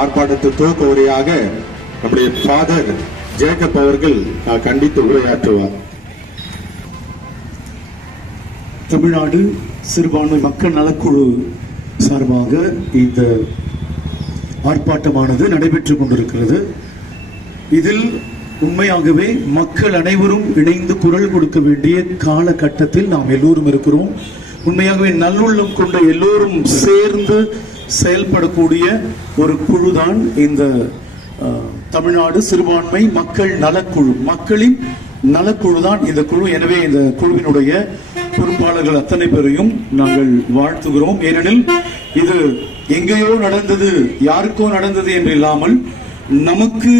ஆர்ப்பாட்டத்தை துவக்க உரையாக நம்முடைய ஃபாதர் ஜேக்கப் அவர்கள் கண்டித்து உரையாற்றுவார். தமிழ்நாடு சிறுபான்மை மக்கள் நலக்குழு சார்பாக இந்த ஆர்ப்பாட்டமானது நடைபெற்றுக் கொண்டிருக்கிறது. இதில் உண்மையாகவே மக்கள் அனைவரும் இணைந்து குரல் கொடுக்க வேண்டிய காலகட்டத்தில் நாம் எல்லோரும் இருக்கிறோம். உண்மையாகவே நல்லுள்ளம் கொண்ட எல்லோரும் சேர்ந்து செயல்படக்கூடிய ஒரு குழுதான் இந்த தமிழ்நாடு சிறுபான்மை மக்கள் நலக்குழு. மக்களின் நலக்குழு தான் இந்த குழு. எனவே இந்த குழுவினுடைய பொறுப்பாளர்கள் அத்தனை பேரையும் நாங்கள் வாழ்த்துகிறோம். ஏனெனில் இது எங்கேயோ நடந்தது, யாருக்கோ நடந்தது என்று இல்லாமல் நமக்கு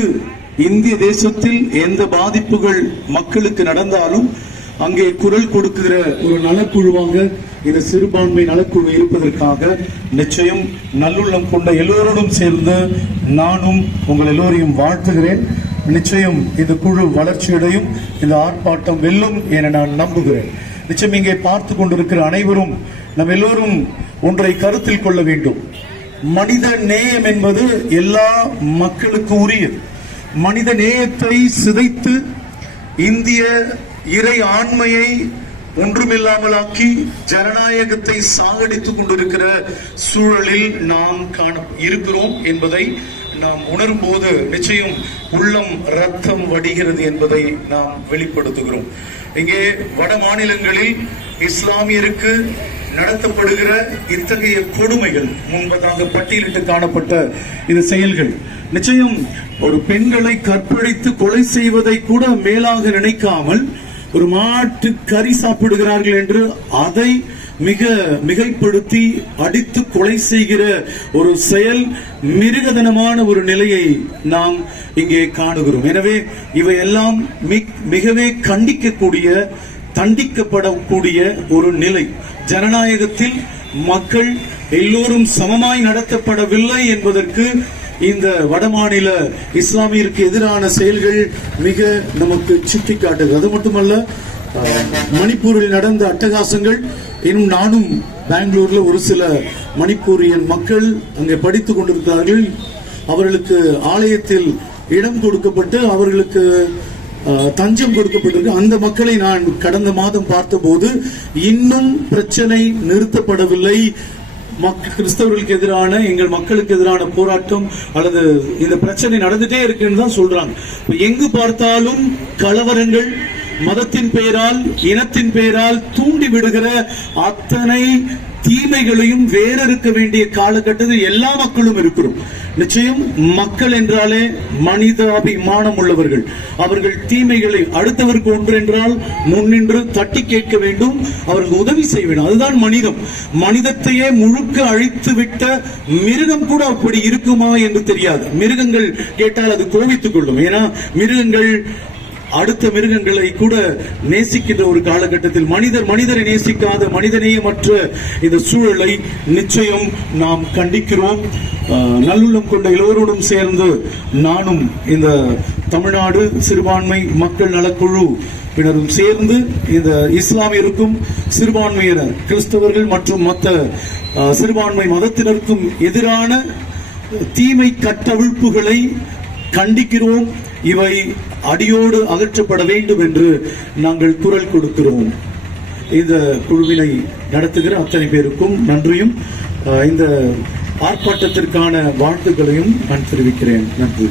இந்திய தேசத்தில் எந்த பாதிப்புகள் மக்களுக்கு நடந்தாலும் அங்கே குரல் கொடுக்கிற ஒரு நலக்குழுவாக இந்த சிறுபான்மை நலக்குழு இருப்பதற்காக நிச்சயம் நல்லுள்ளம் கொண்ட எல்லோரோடும் சேர்ந்து நானும் உங்கள் எல்லோரையும் வாழ்த்துகிறேன். நிச்சயம் இந்த குழு வளர்ச்சியடையும், இந்த ஆர்ப்பாட்டம் வெல்லும் என நான் நம்புகிறேன். நிச்சயம் இங்கே பார்த்து கொண்டிருக்கிற அனைவரும் நம் எல்லோரும் ஒன்றை கருத்தில் கொள்ள வேண்டும். மனித நேயம் என்பது எல்லா மக்களுக்கு உரியது. மனித நேயத்தை சிதைத்து இந்திய இறை ஆண்மையை ஒன்றுமில்லாமலாக்கி ஜனநாயகத்தை சாகடித்துக் கொண்டிருக்கிற சூழலில் நாம் இருக்கிறோம் என்பதை நாம் உணரும் போது நிச்சயம் உள்ளம் ரத்தம் வடிகிறது என்பதை நாம் வெளிப்படுத்துகிறோம். இங்கே வட மாநிலங்களில் இஸ்லாமியருக்கு நடத்தப்படுகிற இத்தகைய கொடுமைகள் முன்பதாக பட்டியலிட்டு காணப்பட்ட இந்த செயல்கள் நிச்சயம் ஒரு பெண்களை கற்பழித்து கொலை செய்வதை கூட மேலாக நினைக்காமல் ஒரு மாட்டு கறி சாப்பிடுகிறார்கள் என்று அதை மிக மிகைப்படுத்தி அடித்து கொலை செய்கிற ஒரு செயல், மிருகதனமான ஒரு நிலையை நாம் இங்கே காணுகிறோம். எனவே இவையெல்லாம் மிகவே கண்டிக்கக்கூடிய, தண்டிக்கப்படக்கூடிய ஒரு நிலை. ஜனநாயகத்தில் மக்கள் எல்லோரும் சமமாய் நடத்தப்படவில்லை என்பதற்கு இந்த வடமாநில இஸ்லாமியருக்கு எதிரான செயல்கள் மிக நமக்கு சுட்டிக்காட்டுது. அது மட்டுமல்ல, மணிப்பூரில் நடந்த அட்டகாசங்கள், இன்னும் நானும் பெங்களூர்ல ஒரு சில மணிப்பூரியன் மக்கள் அங்கே படித்துக் கொண்டிருக்கிறார்கள். அவர்களுக்கு ஆலயத்தில் இடம் கொடுக்கப்பட்டு அவர்களுக்கு தஞ்சம் கொடுக்கப்பட்டிருக்கு. அந்த மக்களை நான் கடந்த மாதம் பார்த்தபோது இன்னும் பிரச்சனை நிறுத்தப்படவில்லை. கிறிஸ்தவர்களுக்கு எதிரான, எங்கள் மக்களுக்கு எதிரான போராட்டம் அல்லது இந்த பிரச்சனை நடந்துட்டே இருக்குன்னு தான் சொல்றாங்க. எங்கு பார்த்தாலும் கலவரங்கள், மதத்தின் பெயரால், இனத்தின் பெயரால் தூண்டி விடுகிற அத்தனை தீமைகளையும் வேறறுக்க வேண்டிய காலகட்டத்தில் எல்லா மக்களும் இருக்கிறோம். நிச்சயம் மக்கள் என்றாலே மனிதாபிமானம் உள்ளவர்கள். அவர்கள் தீமைகளை அடுத்தவருக்கு ஒன்று என்றால் முன்னின்று தட்டி கேட்க வேண்டும், அவர்கள் உதவி செய்ய வேண்டும். அதுதான் மனிதம். மனிதத்தையே முழுக்க அழித்து விட்ட மிருகம் கூட அப்படி இருக்குமா என்று தெரியாது. மிருகங்கள் கேட்டால் அது கோபித்துக் கொள்ளும். ஏன்னா மிருகங்கள் அடுத்த மிருகங்களை கூட நேசிக்கின்ற ஒரு காலகட்டத்தில் மனிதரை நேசிக்காத, மனிதநேயமற்ற இந்த சூழலை நிச்சயம் நாம் கண்டிக்கிறோம். நல்லுள்ளம் கொண்ட எல்லோரோடும் சேர்ந்து நானும் இந்த தமிழ்நாடு சிறுபான்மை மக்கள் நலக்குழு பின்னரும் சேர்ந்து இந்த இஸ்லாமியருக்கும் சிறுபான்மையினர், கிறிஸ்தவர்கள் மற்றும் மற்ற சிறுபான்மை மதத்தினருக்கும் எதிரான தீமை கட்டவிழ்ப்புகளை கண்டிக்கிறோம். இவை அடியோடு அகற்றப்பட வேண்டும் என்று நாங்கள் குரல் கொடுக்கிறோம். இந்த குழுவினை நடத்துகிற அத்தனை பேருக்கும் நன்றியும் இந்த ஆர்ப்பாட்டத்திற்கான வாழ்த்துக்களையும் நான் தெரிவிக்கிறேன். நன்றி.